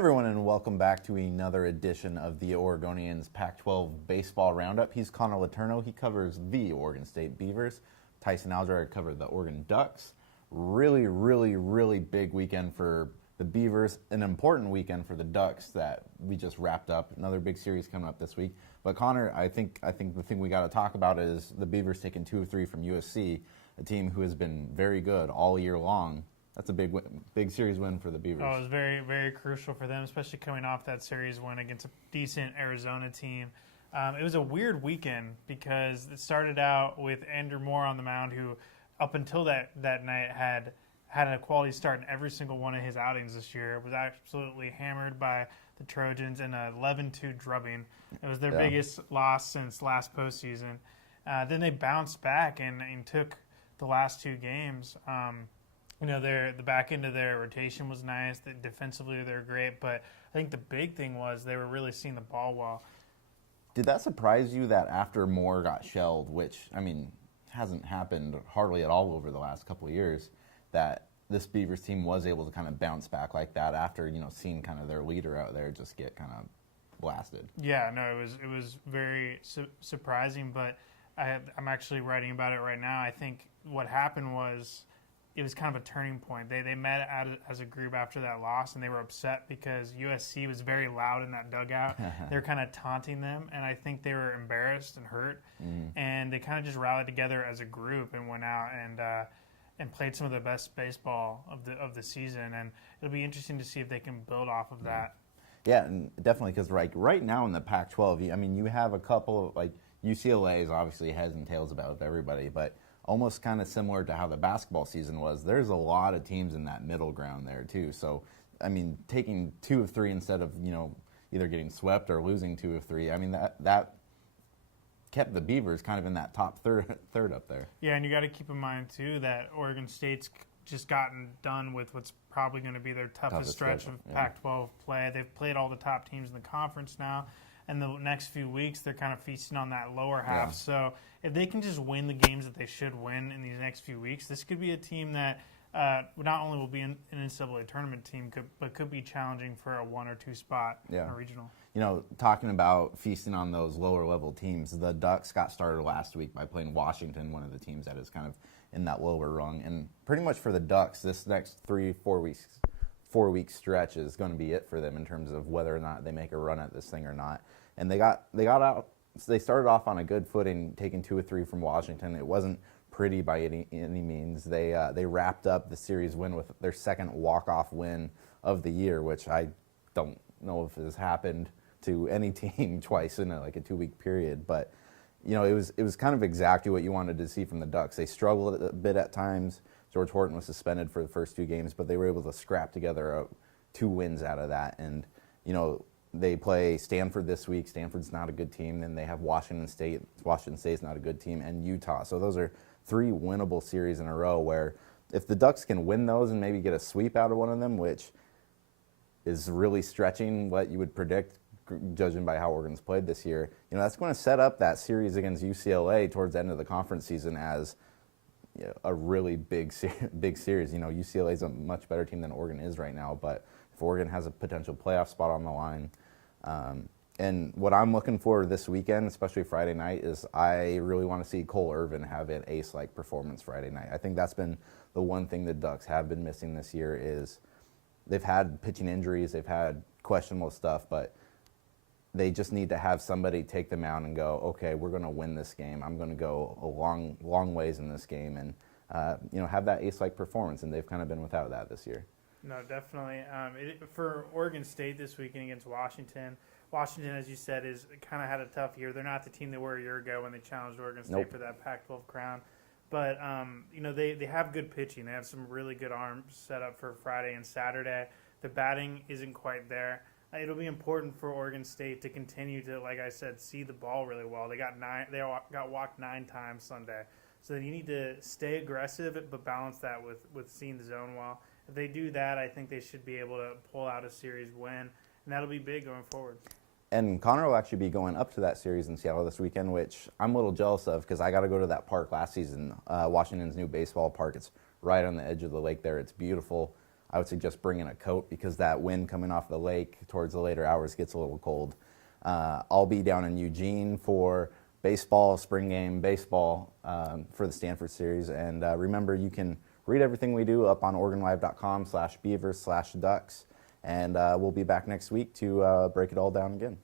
Everyone, and welcome back to another edition of the Oregonians Pac-12 Baseball Roundup. He's Connor Letourneua. He covers the Oregon State Beavers. Tyson Alger covered the Oregon Ducks. Really big weekend for the Beavers. An important weekend for the Ducks that we just wrapped up. Another big series coming up this week. But Connor, I think the thing we got to talk about is the Beavers taking 2 of 3 from USC, a team who has been very good all year long. That's a big series win for the Beavers. Oh, it was very crucial for them, especially coming off that series win against a decent Arizona team. It was a weird weekend because it started out with Andrew Moore on the mound, who up until that night had a quality start in every single one of his outings this year. Was absolutely hammered by the Trojans in a 11-2 drubbing. It was their biggest loss since last postseason. Then they bounced back and took the last 2 games. The back end of their rotation was nice. Defensively, they're great. But I think the big thing was they were really seeing the ball well. Did that surprise you that after Moore got shelled, which, hasn't happened hardly at all over the last couple of years, that this Beavers team was able to kind of bounce back like that after, seeing kind of their leader out there just get kind of blasted? Yeah, no, it was very surprising, but I'm actually writing about it right now. I think what happened was it was kind of a turning point. They met as a group after that loss, and they were upset because USC was very loud in that dugout. They were kind of taunting them, and I think they were embarrassed and hurt. And they kind of just rallied together as a group and went out and played some of the best baseball of the season. And it'll be interesting to see if they can build off of that. Yeah, and definitely, because right now in the Pac-12, you have a couple of, UCLA is obviously heads and tails about everybody, but almost kind of similar to how the basketball season was, there's a lot of teams in that middle ground there too. So, taking 2 of 3 instead of, either getting swept or losing 2 of 3, that kept the Beavers kind of in that top third up there. Yeah, and you got to keep in mind too that Oregon State's just gotten done with what's probably going to be their toughest stretch of Pac-12 play. They've played all the top teams in the conference now. And the next few weeks, they're kind of feasting on that lower half. Yeah. So if they can just win the games that they should win in these next few weeks, this could be a team that not only will be an NCAA tournament team, but could be challenging for a 1 or 2 spot in a regional. Talking about feasting on those lower-level teams, the Ducks got started last week by playing Washington, one of the teams that is kind of in that lower rung. And pretty much for the Ducks, this next 4-week stretch is going to be it for them in terms of whether or not they make a run at this thing or not. And they got out. They started off on a good footing, taking 2 or 3 from Washington. It wasn't pretty by any means. They wrapped up the series win with their second walk-off win of the year, which I don't know if has happened to any team twice in a 2-week period. But it was kind of exactly what you wanted to see from the Ducks. They struggled a bit at times. George Horton was suspended for the first 2 games, but they were able to scrap together 2 wins out of that. And they play Stanford this week. Stanford's not a good team. Then they have Washington State. Washington State's not a good team. And Utah. So those are 3 winnable series in a row where if the Ducks can win those and maybe get a sweep out of one of them, which is really stretching what you would predict judging by how Oregon's played this year, that's going to set up that series against UCLA towards the end of the conference season as a really big series. UCLA is a much better team than Oregon is right now, but if Oregon has a potential playoff spot on the line, and what I'm looking for this weekend, especially Friday night, is I really want to see Cole Irvin have an ace-like performance Friday night. I think that's been the one thing the Ducks have been missing this year is they've had pitching injuries, they've had questionable stuff, but they just need to have somebody take them out and go, okay, we're going to win this game. I'm going to go a long ways in this game and have that ace-like performance, and they've kind of been without that this year. No, definitely. For Oregon State this weekend against Washington, as you said, is kind of had a tough year. They're not the team they were a year ago when they challenged Oregon State for that Pac-12 crown. But, they have good pitching. They have some really good arms set up for Friday and Saturday. The batting isn't quite there. It'll be important for Oregon State to continue to, like I said, see the ball really well. They got walked 9 times Sunday. So you need to stay aggressive but balance that with seeing the zone well. If they do that, I think they should be able to pull out a series win, and that'll be big going forward. And Connor will actually be going up to that series in Seattle this weekend, which I'm a little jealous of because I got to go to that park last season, Washington's new baseball park. It's right on the edge of the lake there. It's beautiful. I would suggest bringing a coat because that wind coming off the lake towards the later hours gets a little cold. I'll be down in Eugene for baseball, spring game baseball for the Stanford series. And remember, you can read everything we do up on OregonLive.com/Beavers/Ducks. And we'll be back next week to break it all down again.